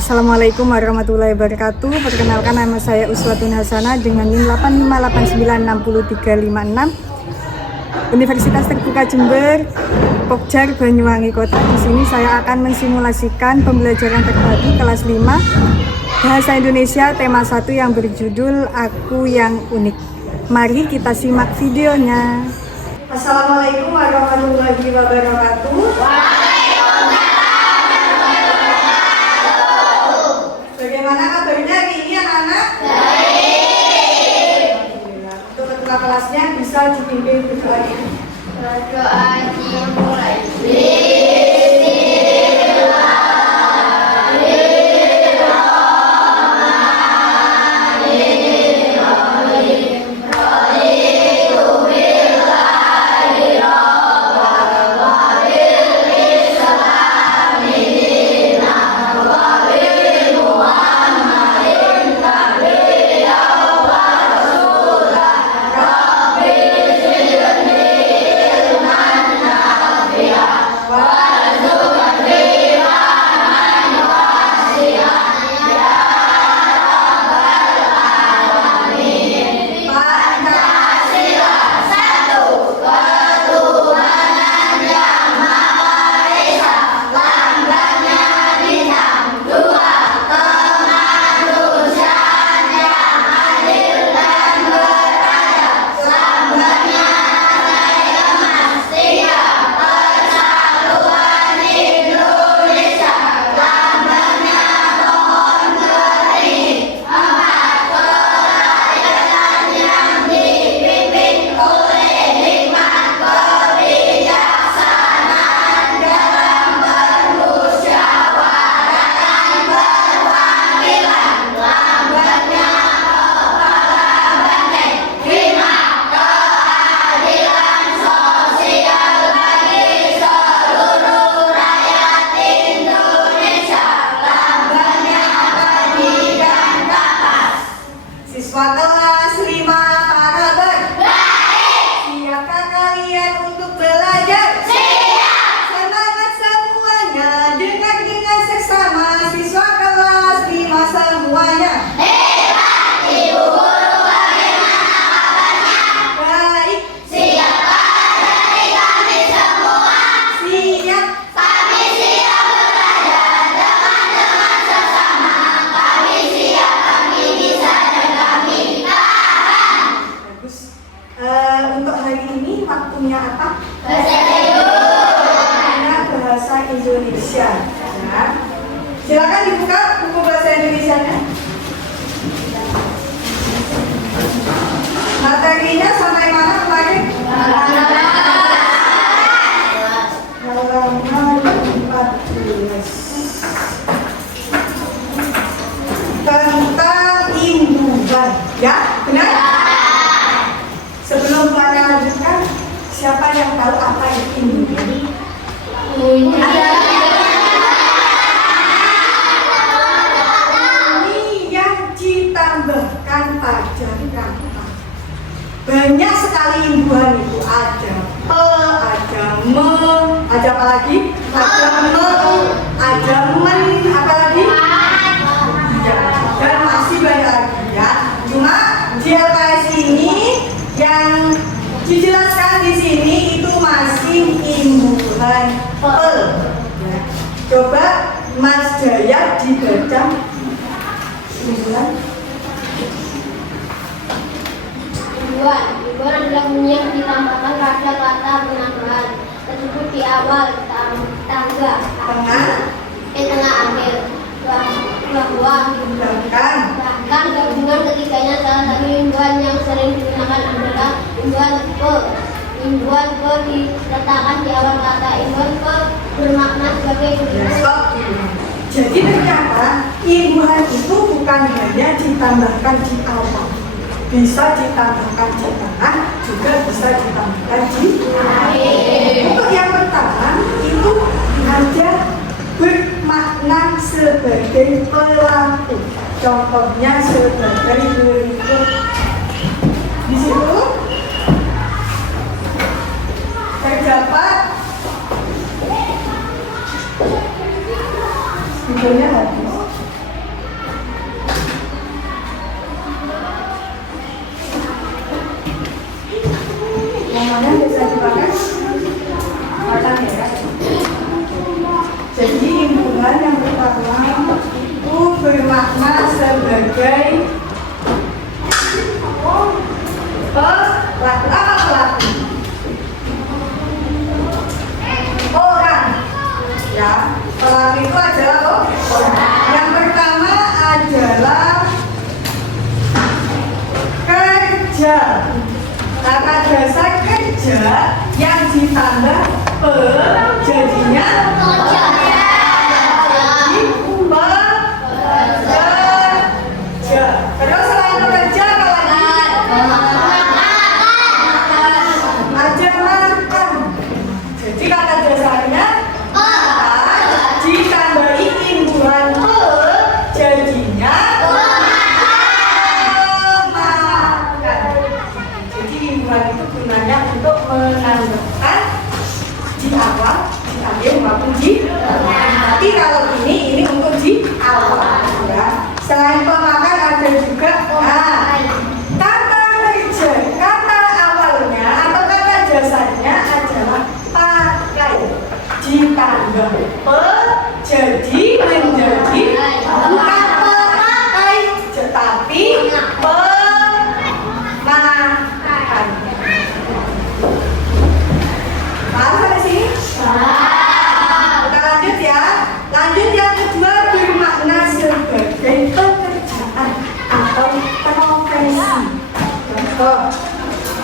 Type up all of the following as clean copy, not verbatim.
Assalamualaikum warahmatullahi wabarakatuh. Perkenalkan, nama saya Uswatun Hasanah dengan NIM 85896036 Universitas Terbuka Jember, Pokjar, Banyuwangi Kota. Di sini saya akan mensimulasikan pembelajaran terbagi kelas 5 Bahasa Indonesia tema 1 yang berjudul Aku Yang Unik. Mari kita simak videonya. Assalamualaikum warahmatullahi wabarakatuh. Bagaimana kabarnya hari ini anak-anak? Baik. Untuk ketua kelasnya bisa dipimpin berdoa. Berdoa dimulai. Siswa kelas 5 apa kabar? Baik. Siapkah kalian untuk belajar? Siap. Semangat semuanya, dengan seksama siswa kelas 5 semuanya. Hebat, Ibu Guru, bagaimana kabarnya? Baik. Siapkah dari kami semua? Siap. Kami siap belajar dengan sesama. Kami siap, kami bisa, dan kami tahan. Bagus. Untuk hari ini waktunya apa? Bahasa Indonesia. Waktunya bahasa Indonesia. Ya. Silakan dibuka buku bahasa Indonesianya. Materinya sampai mana kemarin? Halaman 14. Tentang imbuhan, ya, benar? Sebelum Mbak lanjutkan, siapa yang tahu apa itu imbuhan? Ini yang ditambahkan pada kata. Banyak sekali imbuhan itu, ada pe, ada me, ada apa lagi? Ada me, ada men, apa lagi? Ya, dan masih banyak lagi ya. Cuma di LKS ini yang dijelaskan di sini itu masih imbuhan pel. Ya. Coba Mas Dayat dibaca imbuhan. Imbuhan adalah bunyi yang ditambahkan pada kata penambahan tersebut di awal tangga, tengah akhir, bahwa bahkan gabungan ketiganya. Salah satu imbuhan yang sering digunakan adalah imbuhan pe. Imbuhan pe diletakkan di awal kata. Imbuhan pe bermakna sebagai berikut. Jadi ternyata imbuhan itu bukan hanya ditambahkan di awal, bisa ditambahkan di tengah, juga bisa ditambahkan di akhir. Untuk yang pertama itu ada bermakna sebagai pelaku. Contohnya sebagai berikut. Di situ terdapat videonya habis. kerja yang ditambah pe jadinya pekerja. Terus selain bekerja apa lagi? Ajar makan. Jadi kata dasarnya ditambahi imbuhan pe jadinya makan. Jadi imbuhan itu gunanya untuk menambahkan di awal, di akhir maupun di tapi kalau ini untuk di awal ya. Selain pemakan ada juga kata kerja, kata awalnya atau kata jasanya adalah pakai ditambah pe jadi menjadi bukan pemakai tetapi pemakan. Paham sampai sini? Kita lanjut ya. Lanjut yang kedua bermakna sebagai pekerjaan atau profesi. Contoh,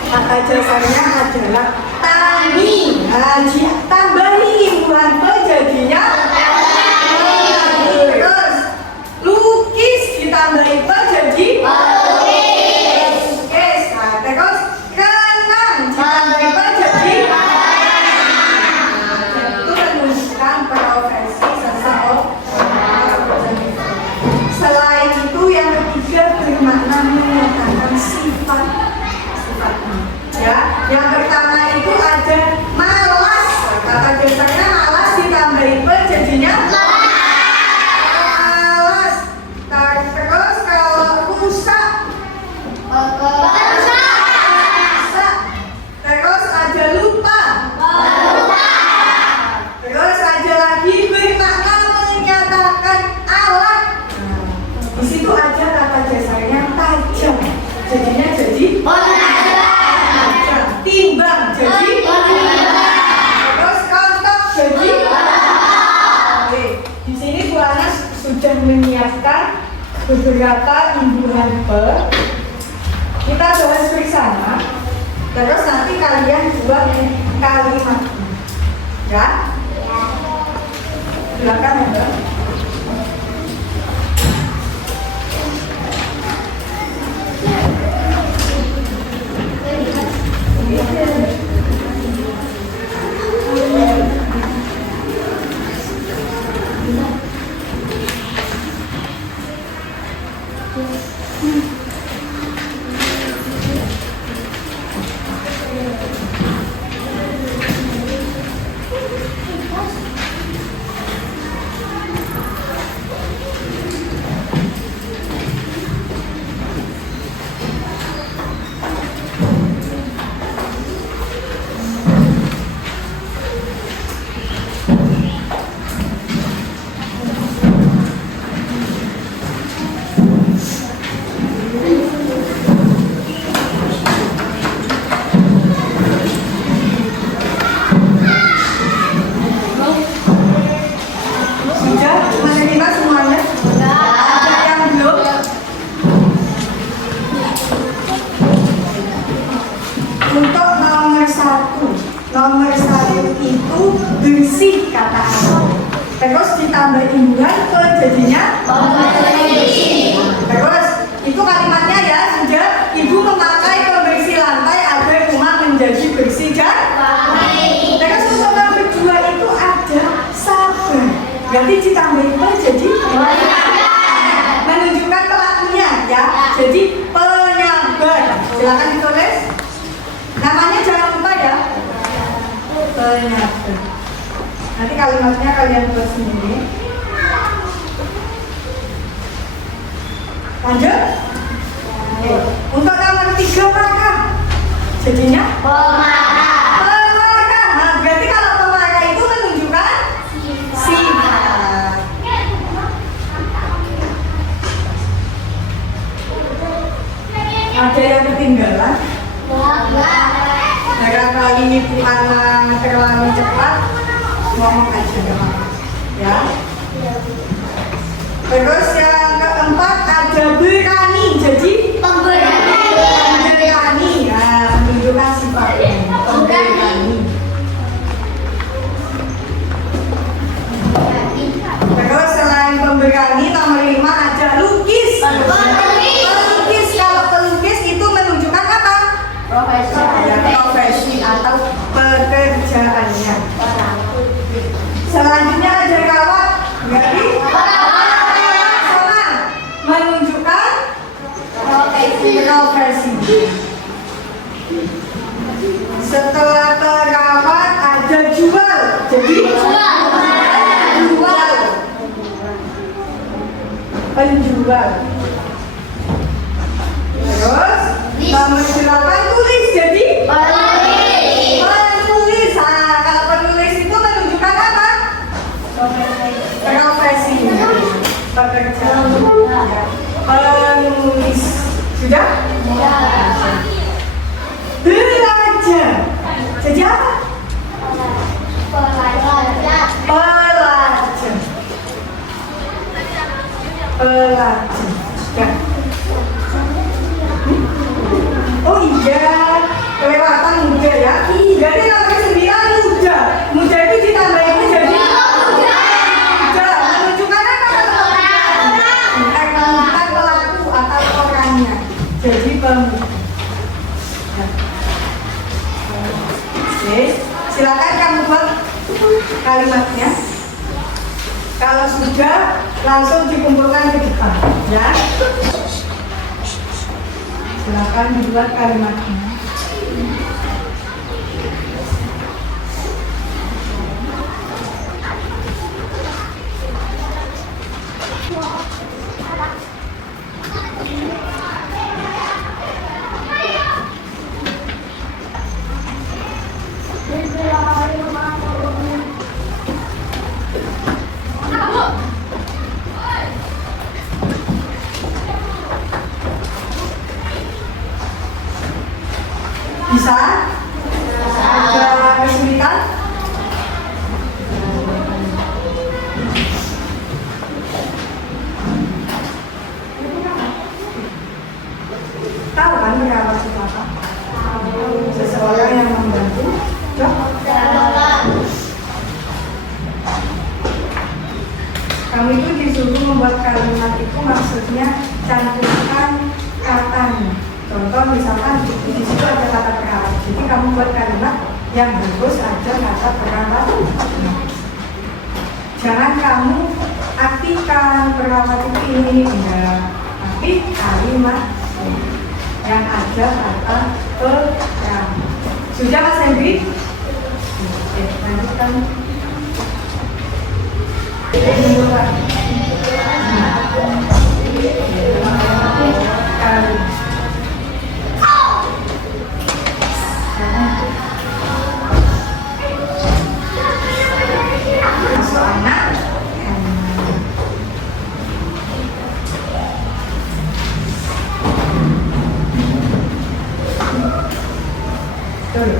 kata jasanya adalah tani. Tambahi imbuhan pe jadinya terus lukis ditambahi pe jadi lukis. Nah, terus renang ditambahi pe jadi itu menunjukkan profesi seseorang. Selain itu yang ketiga bermakna menyatakan sifat ya. Yang pertama itu ada malas. Kata dasarnya malas ditambahi pe jadinya malas. Terus kalau rusak terus ada lupa. Terus ada lagi bermakna menyatakan alat. Di situ aja kata dasarnya tajam. Jadinya jadi tajam. Timbang jadi terus kontak jadi oke. Di sini Bu Anas sudah menyiapkan beberapa imbuhan pe. Kita bahas bersama. Terus nanti kalian buat kalimat ya. Silakan ya, Mbak. Nomor satu itu bersih kata Allah. Terus ditambah imbuhan pe jadinya terus itu kalimatnya ya sudah. Ibu memakai pembersih lantai agar rumah menjadi bersih dan baik. Terus untuk nomor dua itu ada sabar. Berarti ditambah pe jadi menunjukkan pelakunya ya. Jadi penyabar. Silakan ditulis. Namanya jangan lupa ya. Penyabar. Nanti kalimatnya kalian buat sendiri. Lanjut. Untuk nomor 3 pemarah. Jadinya pemarah. Nah, berarti kalau pemarah itu menunjukkan sifat. Ada yang ketinggalan? Barangkali ini bukan terlalu cepat, ngomong aja ya. Terus yang keempat ada berani, jadi pemberani. Nah, menunjukkan sifatnya. nomor 5 aja, lukis. Pelukis, kalau pelukis itu menunjukkan apa? Profesi atau pekerjaannya. Selanjutnya ada kawat, berarti sama, menunjukkan profesi. Setelah perawat ada jual, jadi penjual. Terus nomor 8 tulis, jadi penulis. Nah, kalau penulis itu menunjukkan apa? Profesi, pekerjaan. Penulis sudah? Belajar. Jadi apa? Pelajar. Ya. Oh iya, kelewatan muda ya. Jadi nomor 9 muda. Muda itu ditambahin jadi muda. Menunjukkan apa? Menunjukkan pelaku atau orangnya. Jadi pemuda. Oke, silakan kamu buat kalimatnya. Kalau sudah, langsung dikumpulkan ke depan, ya. Silakan dibuat kalimatnya. Bisa? Ada kesulitan? Tahu kan perawat itu apa? Seseorang yang membantu. Kamu itu disuruh membuat kalimat itu, maksudnya cantumkan katanya. Contoh misalkan di situ ada kata perawat, jadi kamu buat kalimat yang bagus aja kata perawat. Jangan kamu artikan perawat itu ini enggak, tapi kalimat yang ada kata perawat. Sudah Mas Hendri? Oke, lanjutkan. Masuk anak. Tuh.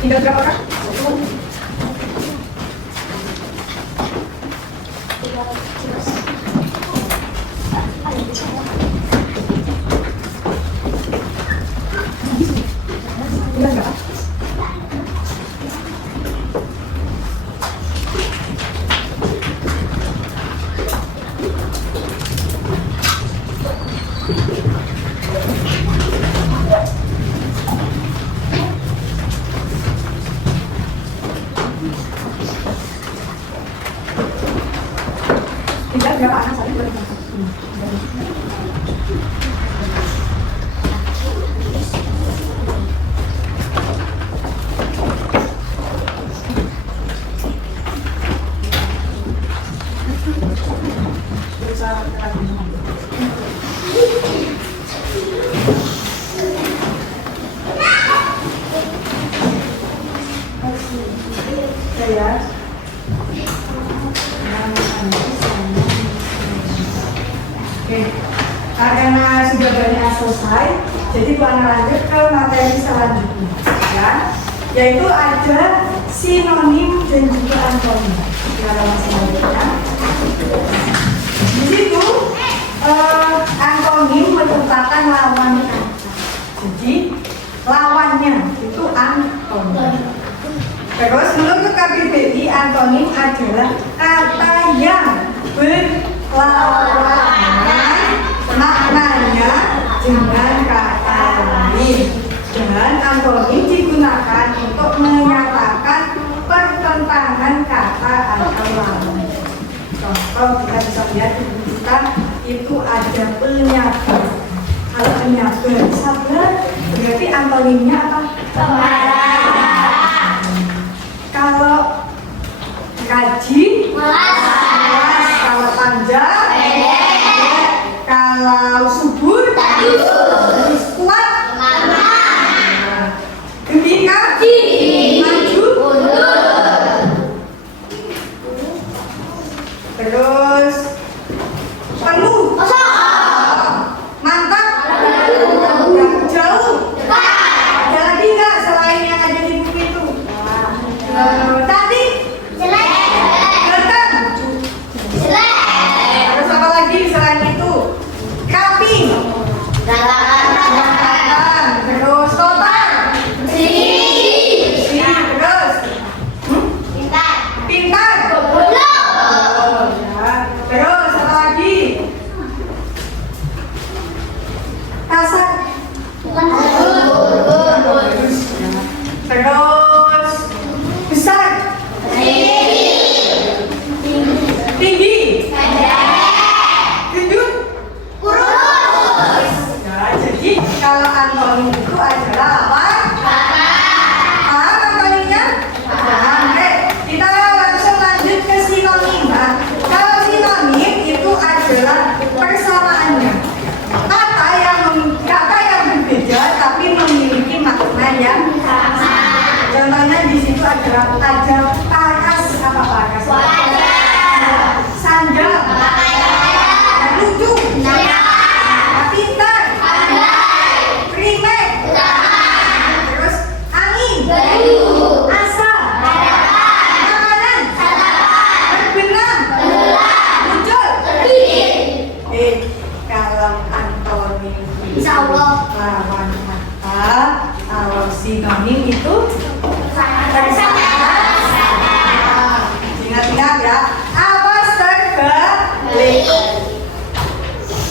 Tinggal berapa kak? Tinggal berapa? Oke, karena sudah banyak selesai, jadi Bu Ana lanjut ke materi selanjutnya, ya, yaitu ada sinonim dan juga antonim. Selanjutnya, di situ antonim merupakan lawan kata. Jadi lawannya itu antonim. Terus menurut KBBI antonim adalah kata yang berlawanan maknanya dengan kata lain, dan antonim digunakan untuk menyatakan pertentangan kata atau lawan. Contoh kita bisa lihat di buku kita itu ada penyabar. Kalau penyabar sabar berarti antonimnya apa? Kalau kaji, kelas. Kalau panjang, kalau subur, terus kuat, gembira, maju, terus penuh, mantap, jauh. Ada lagi nggak selain yang ada di buku itu? Tadi, ganteng. Terus apa lagi selain itu? Rapi, terus total, terus pintar. Terus apa lagi? Kasar. Terus besar. Tinggi. Gendut. Ya, jadi kalau antonim itu adalah apa? Paham antonimnya? Paham. Oke, kita langsung lanjut ke sinonim. Nah, kalau sinonim itu adalah persamaannya. Kata yang berbeda tapi memiliki makna yang sama. Contohnya di situ ada paras, apa paras? Sandal, lucu, pintar, primer, terus angin, asa, makanan, berbenam, muncul. Kalau antonim lawan kata, kalau sinonim itu ingat-ingat ya, apa terbalik?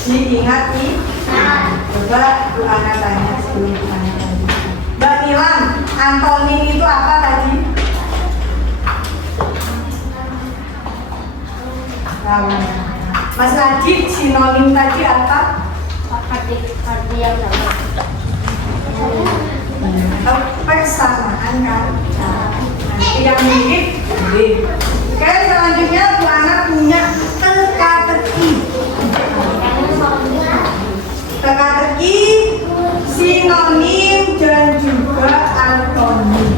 Diingat nih. Coba Bu Ana tanya sebelum Bu Ana tanya. Mbak Nilam, antonim itu apa tadi? Lawan. Mas Najib, sinonim tadi apa? Persamaan kan? Nanti yang mirip. Oke, selanjutnya Bu Ana punya teka-teki. Teka-teki, sinonim dan juga antonim.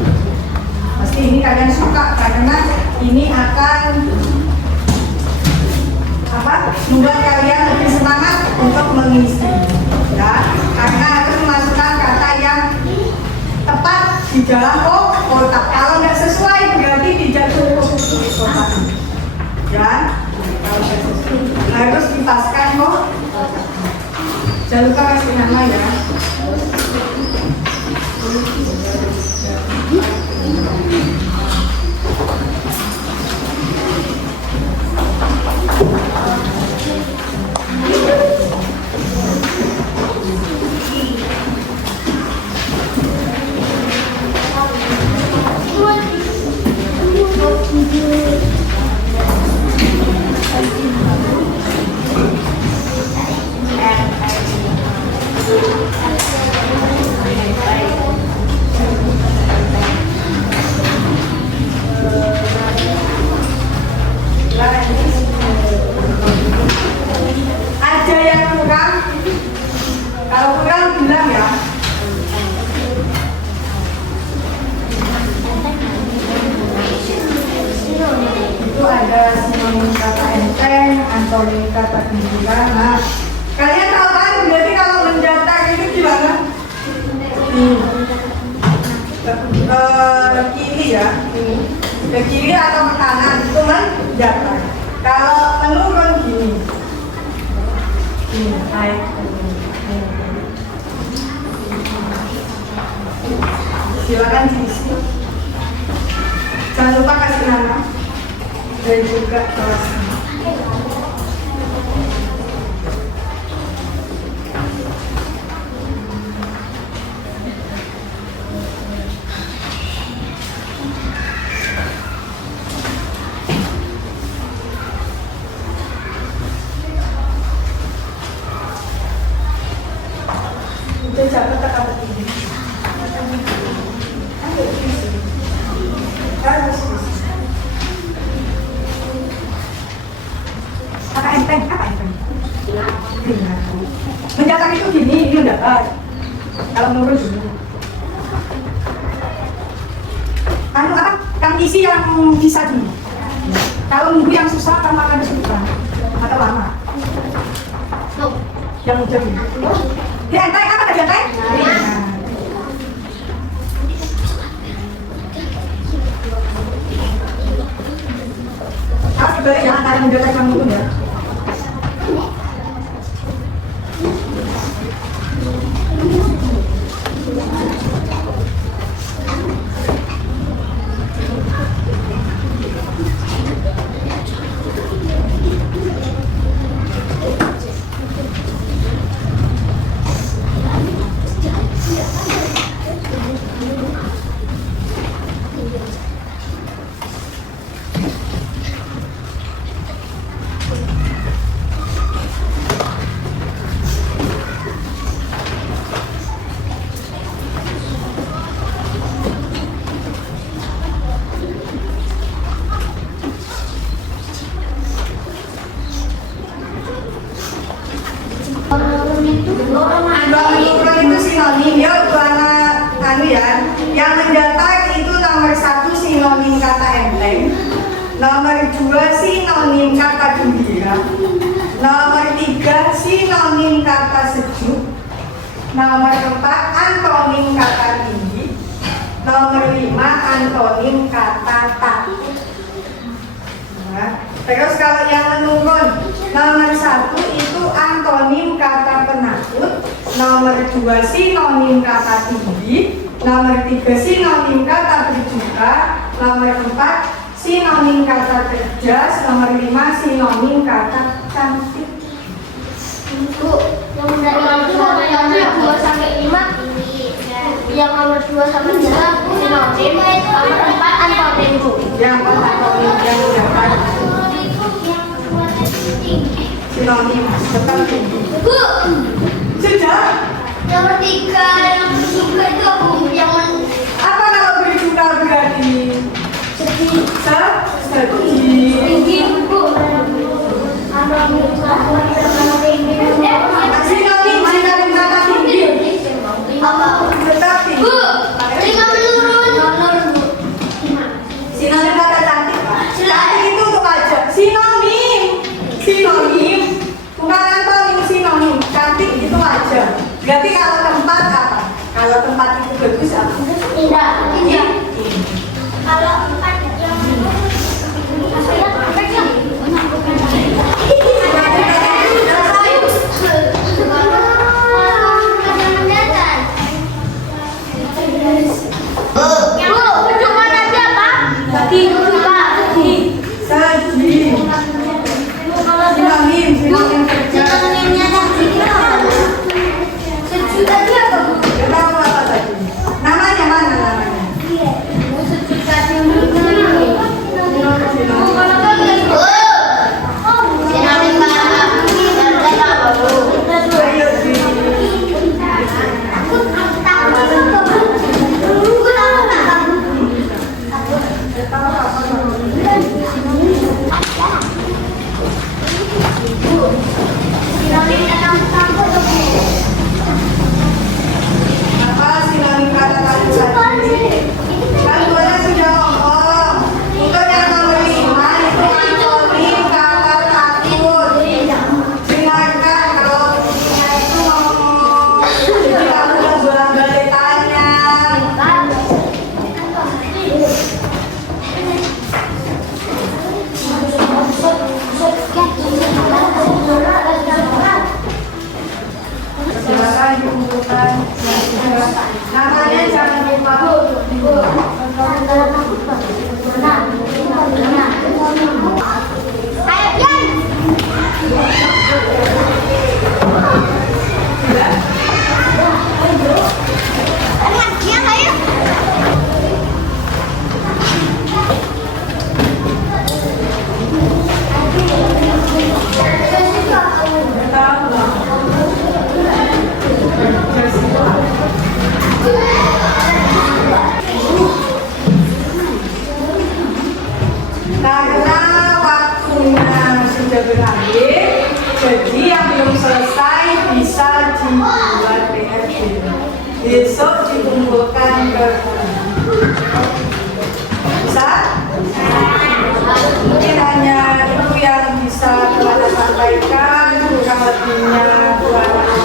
Pasti ini kalian suka karena ini akan membuat kalian lebih semangat untuk mengisi, ya, karena harus memasukkan kata yang tepat di dalam kotak. Kalau nggak sesuai berarti tidak cukup kotak, ya. Kalau nggak sesuai harus dipaskan kotak. Jangan lupa kasih nama ya. Kalau kurang bilang ya. Itu ada sinonim kata enteng, antonim kata gembira. Nah, kalian tahu kan berarti kalau mendatar itu gimana? Kiri ya, ke kiri atau ke kanan itu mendatar. Kalau menurun gini, naik. Silakan diisi. Jangan lupa kasih nama dan juga kelasnya. Udah jaga kata ini. Kata enteng, apa enteng? Mendatar itu gini, ini mendatar. Kalau menurun gini. Anu apa? Yang isi yang bisa dulu. Kalau nunggu yang susah, kan makan kesulitan atau lama. Yang jauh. Di enteng apa tadi enteng? Sebenarnya jangan antara mendatar sama menurun ya. Menurun itu sinonim ya, anu ya. Yang mendatar itu nomor 1 sinonim kata enteng, nomor 2 sinonim kata gembira, nomor 3 sinonim kata sejuk, nomor 4 antonim kata tinggi, nomor 5 antonim kata takut. Nah, terus kalau yang menurun, nomor 1 itu antonim kata penakut, nomor 2 sinonim kata tinggi, nomor 3 sinonim kata berjuka, nomor 4 sinonim kata cerdas, nomor 5 sinonim kata cantik. Bu, yang dari nomor 2 sampai 5 yang nomor 2 sampai 3 sinonim, nomor 4 antonim Bu. Yang antonim yang dapat sinonim betul tinggi. Bu, Sudah? nomor 3 yang berjuka itu Bu, yang Apa kalau berjuka berarti? sedih. Sedih. Tinggi Bu. Sinonim kata tinggi. Tetap tinggi. Bu, 5 menurun. Sinonim kata cantik. Cantik itu untuk aja. Sinonim. Bukan antonim, sinonim. Cantik silakan dikumpulkan. Namanya jangan lupa. Karena waktunya sudah berakhir, jadi yang belum selesai bisa dibuat PRD. Besok dikumpulkan ke bisa? Mungkin hanya itu yang bisa Tuhan sampaikan, kurang lebihnya Tuhan